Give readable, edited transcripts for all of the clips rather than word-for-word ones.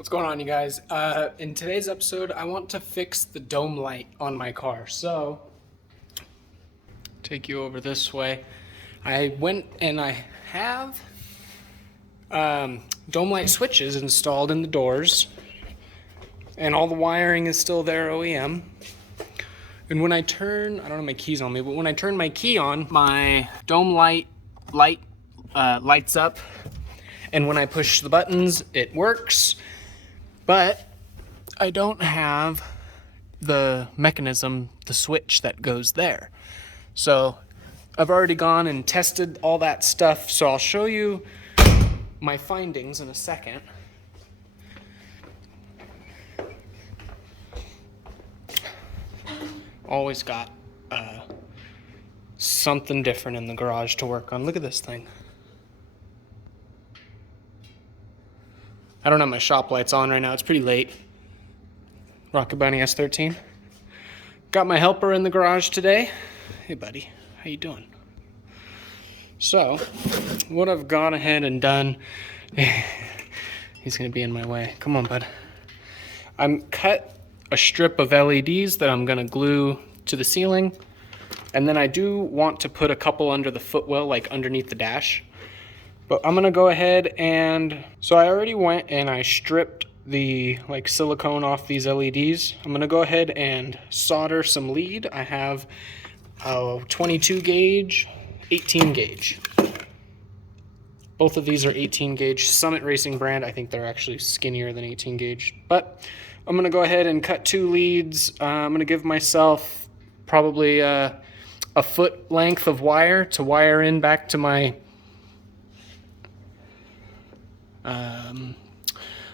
What's going on, you guys? In today's episode, I want to fix the dome light on my car. So, take you over this way. I went and I have dome light switches installed in the doors, and all the wiring is still there OEM. And when I turn, I don't have my keys on me, but when I turn my key on, my dome light lights up. And when I push the buttons, it works. But I don't have the mechanism, the switch that goes there. So I've already gone and tested all that stuff. So I'll show you my findings in a second. Always got something different in the garage to work on. Look at this thing. I don't have my shop lights on right now. It's pretty late. Rocket Bunny S13. Got my helper in the garage today. Hey, buddy. How you doing? So, what I've gone ahead and done... He's going to be in my way. Come on, bud. I'm cut a strip of LEDs that I'm going to glue to the ceiling. And then I do want to put a couple under the footwell, like underneath the dash. But I'm gonna go ahead and, so I already went and I stripped the silicone off these LEDs. I'm gonna go ahead and solder some lead. I have a 22 gauge, 18 gauge. Both of these are 18 gauge, Summit Racing brand. I think they're actually skinnier than 18 gauge. But I'm gonna go ahead and cut 2 leads. I'm gonna give myself probably a foot length of wire to wire in back to my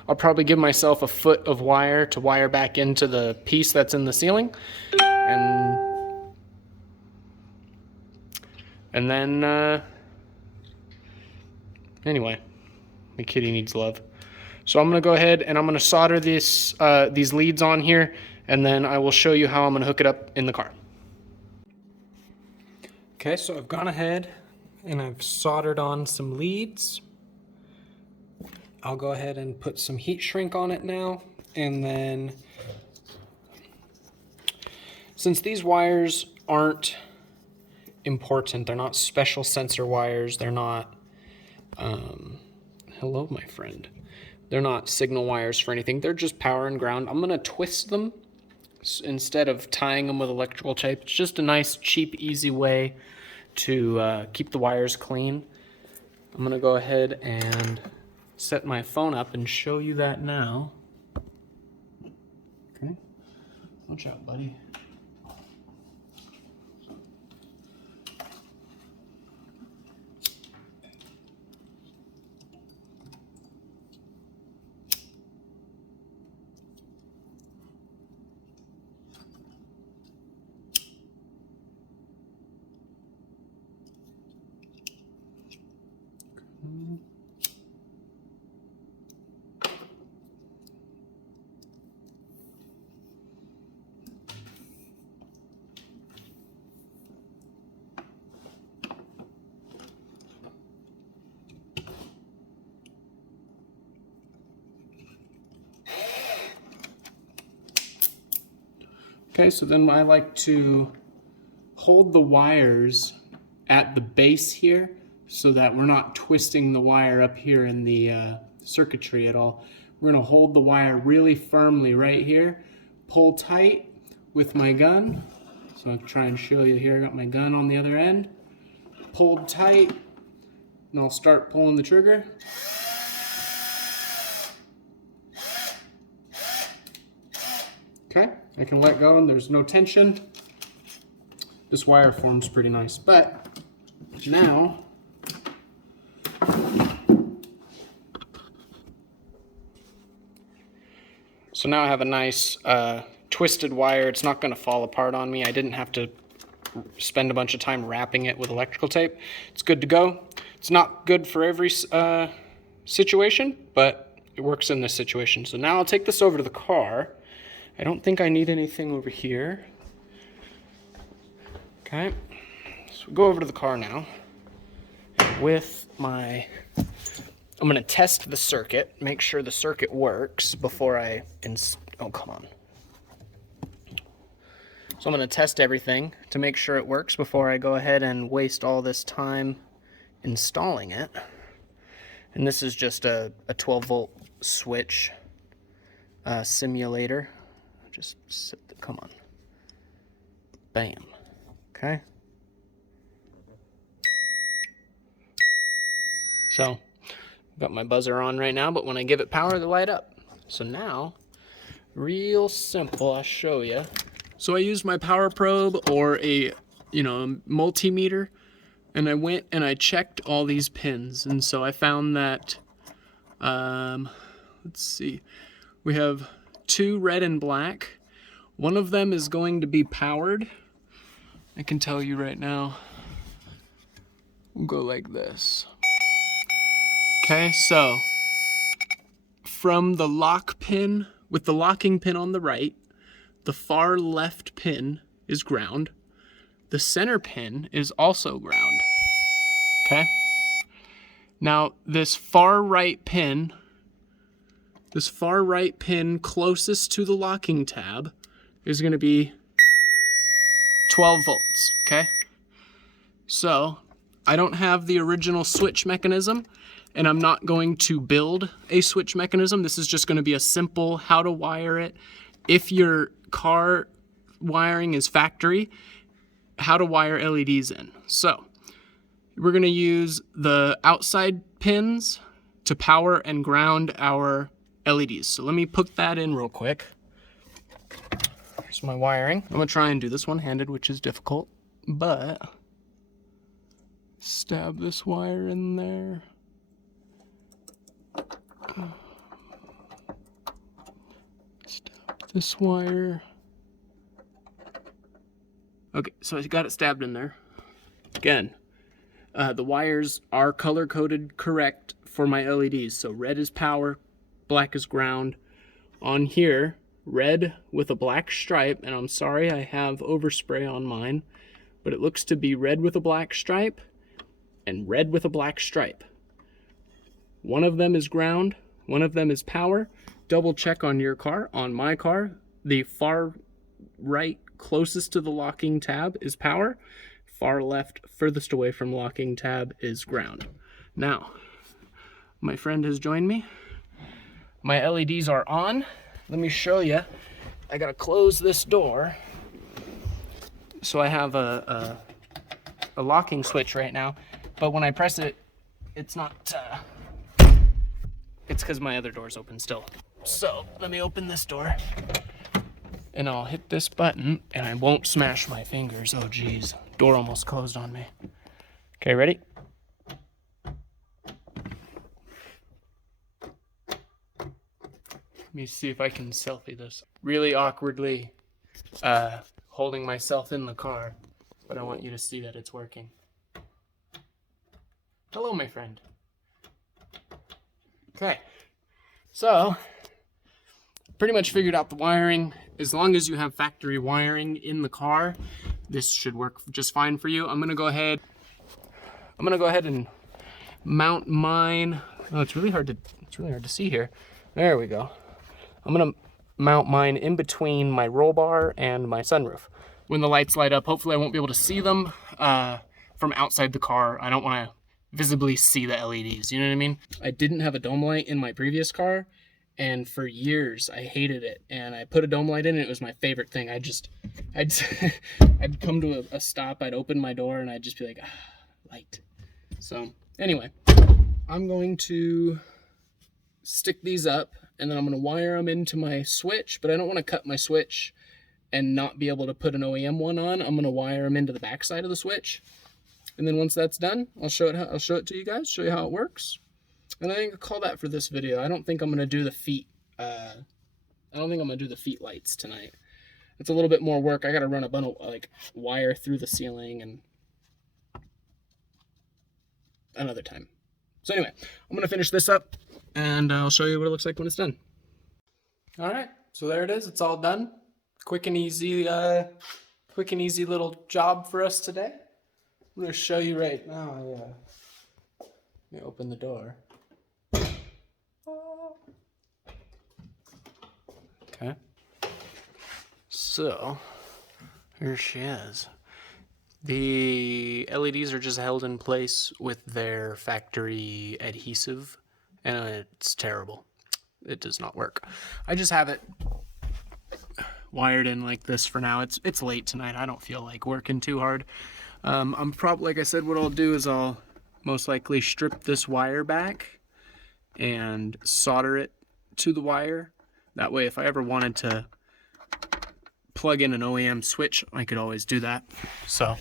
I'll probably give myself a foot of wire to wire back into the piece that's in the ceiling. And then, anyway, my kitty needs love. So I'm going to go ahead and I'm going to solder these leads on here, and then I will show you how I'm going to hook it up in the car. Okay, so I've gone ahead and I've soldered on some leads. I'll go ahead and put some heat shrink on it now, and then since these wires aren't important, they're not special sensor wires, they're not hello my friend, they're not signal wires for anything, they're just power and ground. I'm gonna twist them instead of tying them with electrical tape. It's just a nice, cheap, easy way to keep the wires clean. I'm gonna go ahead and set my phone up and show you that now. Okay, watch out, buddy. Okay, so then I like to hold the wires at the base here so that we're not twisting the wire up here in the circuitry at all. We're going to hold the wire really firmly right here, pull tight with my gun. So I'll try and show you here. I got my gun on the other end, pulled tight, and I'll start pulling the trigger. Okay, I can let go and there's no tension. This wire forms pretty nice, but now I have a nice twisted wire. It's not going to fall apart on me. I didn't have to spend a bunch of time wrapping it with electrical tape. It's good to go. It's not good for every situation, but it works in this situation. So now I'll take this over to the car. I don't think I need anything over here. Okay, so we'll go over to the car now. With my I'm gonna test the circuit, make sure the circuit works before I oh, come on. So I'm gonna test everything to make sure it works before I go ahead and waste all this time installing it. And this is just a 12-volt switch simulator. Just come on. Bam. Okay. So, got my buzzer on right now, but when I give it power, they light up. So now, real simple, I'll show you. So I used my power probe or a multimeter, and I went and I checked all these pins. And so I found that, let's see, we have 2 red and black. One of them is going to be powered. I can tell you right now. We'll go like this. Okay, so from the lock pin, with the locking pin on the right, the far left pin is ground. The center pin is also ground. Okay? Now, this far right pin closest to the locking tab is going to be 12 volts, okay? So, I don't have the original switch mechanism, and I'm not going to build a switch mechanism. This is just going to be a simple how to wire it. If your car wiring is factory, how to wire LEDs in. So, we're going to use the outside pins to power and ground our LEDs. So let me put that in real quick. Here's my wiring. I'm going to try and do this one-handed, which is difficult, but stab this wire in there. Stab this wire. Okay, so I got it stabbed in there. Again, the wires are color-coded correct for my LEDs. So red is power, black is ground. On here, red with a black stripe, and I'm sorry I have overspray on mine, but it looks to be red with a black stripe and red with a black stripe. One of them is ground, one of them is power. Double check on your car. On my car, the far right closest to the locking tab is power. Far left, furthest away from locking tab is ground. Now, my friend has joined me. My LEDs are on. Let me show you. I gotta close this door. So I have a locking switch right now, but when I press it, it's not, it's because my other door's open still. So let me open this door and I'll hit this button and I won't smash my fingers. Oh geez, door almost closed on me. Okay, ready? Let me see if I can selfie this. Really awkwardly holding myself in the car, but I want you to see that it's working. Hello, my friend. Okay, so pretty much figured out the wiring. As long as you have factory wiring in the car, this should work just fine for you. I'm gonna go ahead and mount mine. Oh, it's really hard to see here. There we go. I'm gonna mount mine in between my roll bar and my sunroof. When the lights light up, hopefully I won't be able to see them from outside the car. I don't want to visibly see the LEDs, you know what I mean? I didn't have a dome light in my previous car, and for years I hated it. And I put a dome light in, and it was my favorite thing. I'd come to a stop, I'd open my door, and I'd just be like, light. So anyway, I'm going to stick these up, and then I'm going to wire them into my switch, but I don't want to cut my switch and not be able to put an OEM one on. I'm going to wire them into the back side of the switch. And then once that's done, I'll show it to you guys, show you how it works. And I think I'll call that for this video. I don't think I'm going to do the feet. I don't think I'm going to do the feet lights tonight. It's a little bit more work. I got to run a bundle like wire through the ceiling and another time. So anyway, I'm going to finish this up and I'll show you what it looks like when it's done. All right, so there it is. It's all done. Quick and easy little job for us today. I'm going to show you right now. Let me open the door. Okay. So, here she is. The LEDs are just held in place with their factory adhesive, and it's terrible. It does not work. I just have it wired in like this for now. It's late tonight. I don't feel like working too hard. I'm probably, like I said, what I'll do is I'll most likely strip this wire back and solder it to the wire. That way, if I ever wanted to plug in an OEM switch, I could always do that. So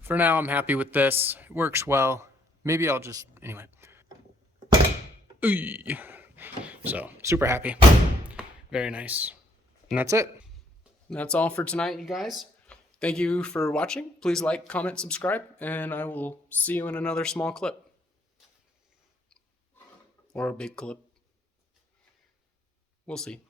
for now, I'm happy with this. It works well. Maybe I'll just, anyway. So super happy. Very nice. And that's it. And that's all for tonight, you guys. Thank you for watching. Please like, comment, subscribe, and I will see you in another small clip. Or a big clip. We'll see.